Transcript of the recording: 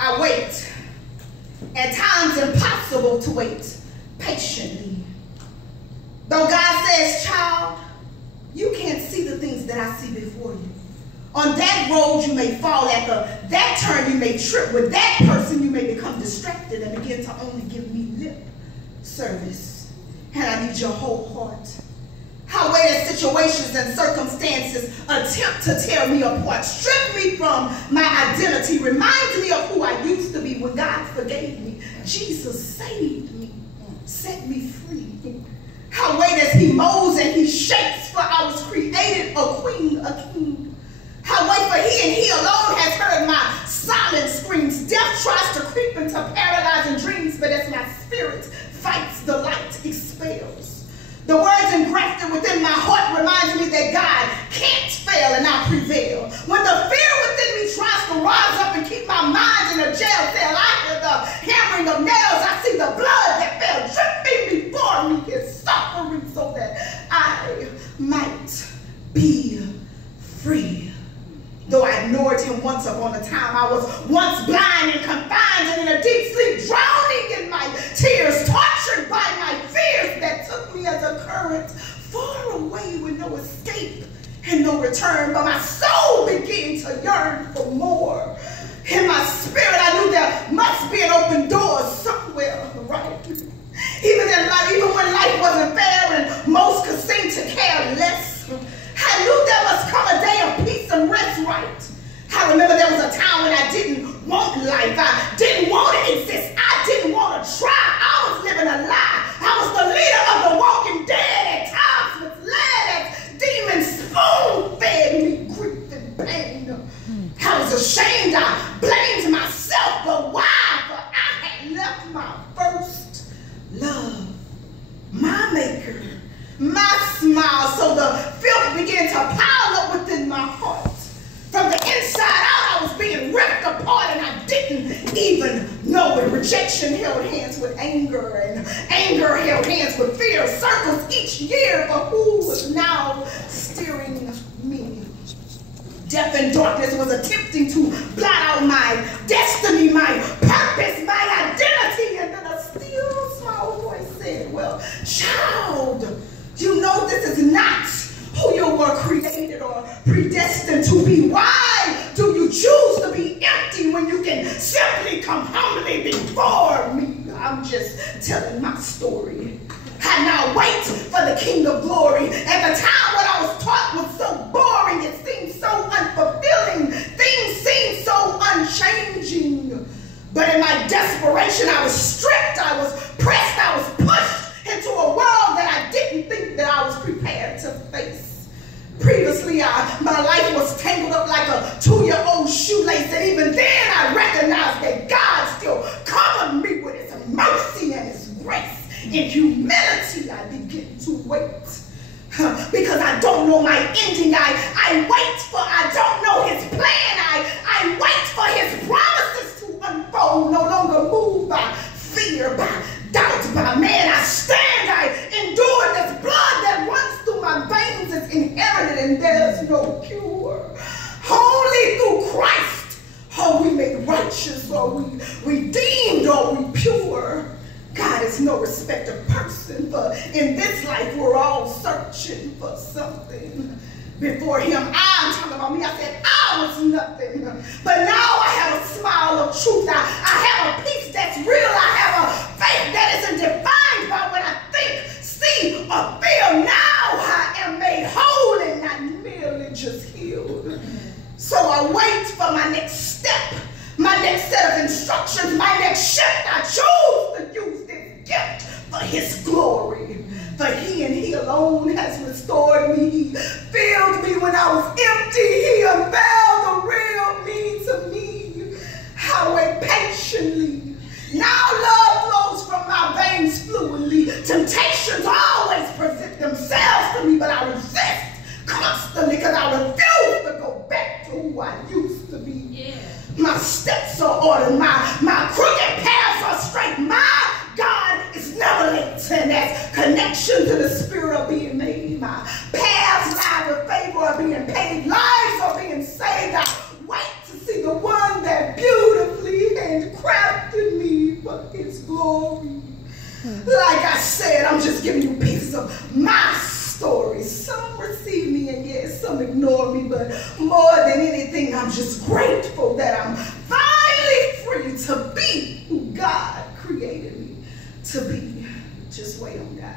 I wait. At times impossible to wait patiently. Though God says, child, you can't see the things that I see before you. On that road you may fall, at that turn you may trip. With that person you may become distracted and begin to only give me lip service. And I need your whole heart. How way that situations and circumstances attempt to tear me apart, strip me from my identity, remind me of who I used to be when God forgave me. Jesus saved me, set me free. How way that he molds and he shapes, for I was created a queen, a king. How way for he and he alone has heard my silent screams. Death tries to creep into paralyzing dreams, but as my spirit fights, the light expels. The words engrafted within my heart reminds me that God can't fail and I prevail. When the fear within me tries to rise up and keep my mind in a jail cell, I hear the hammering of nails. I see the blood that fell dripping before me, his suffering, so that I might be free. Though I ignored him once upon a time, I was once blind and confined and in a deep sleep, drowning in my tears, tortured by my fears that took me as a current far away with no escape and no return. But my soul began to yearn for more. In my spirit, I knew there must be an open door somewhere, right? Even when life wasn't fair and most could seem to care less, I knew there must come a day of peace and rest, right? I remember there was a time when I didn't want life. I didn't want to exist. I didn't want to try. I was living a lie. I was the leader of the walking dead. At times misled as demons spoon-fed me grief and pain. I was ashamed. I blamed myself. But why? For I had left my first love, my maker, my smile. So the filth began to pile up within my heart. From the inside out, I was being ripped apart and I didn't even know it. Rejection held hands with anger and anger held hands with fear. Circles each year for who was now steering me. Death and darkness was attempting to blot out my destiny, my purpose, my identity. And then a still small voice said, well, child, you know this is not who you were created or predestined to be. Why do you choose to be empty when you can simply come humbly before me? I'm just telling my story. I now wait for the King of Glory. At the time what I was taught was so boring, it seemed so unfulfilling, things seemed so unchanging. But in my desperation, I was stripped, I was pressed, I was pushed into a world that I didn't think that I was prepared to face. Previously, my life was tangled up like a 2-year-old shoelace, and even then I recognized that God still covered me with his mercy and his grace. In humility, I begin to wait. Because I don't know my ending. I wait for, I don't know his plan. I wait for his promises to unfold. No longer moved by fear, by doubt, by man. I stand, I endure. This blood that runs through my veins is inherited and there's no cure. Only through Christ are we made righteous, or we redeemed, or we pure. God is no respecter of person, but in this life we're all searching for something. Before him, I'm talking about me. I said I was nothing, but now I have a smile of truth. I have a peace that's real. I have a faith that isn't defined by what I think, see, or feel. Now I am made whole and not merely just healed. So I wait for my next step, my next set of instructions, my next shift. I choose to use this gift for his glory. For he and he alone has restored me. He filled me when I was empty. He unveiled the real me to me. I wait patiently. Now love flows from my veins fluently. Temptations always present themselves to me, but I resist constantly because I refuse to go back to who I used to be. Yeah. My steps are ordered. My crooked paths are straight. My God is never late. And as connection to the spirit are being made, my paths lie with favor are being paid, lives are being saved. I wait to see the one that beautifully and glory. Like I said, I'm just giving you pieces of my story. Some receive me and yes, some ignore me, but more than anything, I'm just grateful that I'm finally free to be who God created me to be. Just wait on God.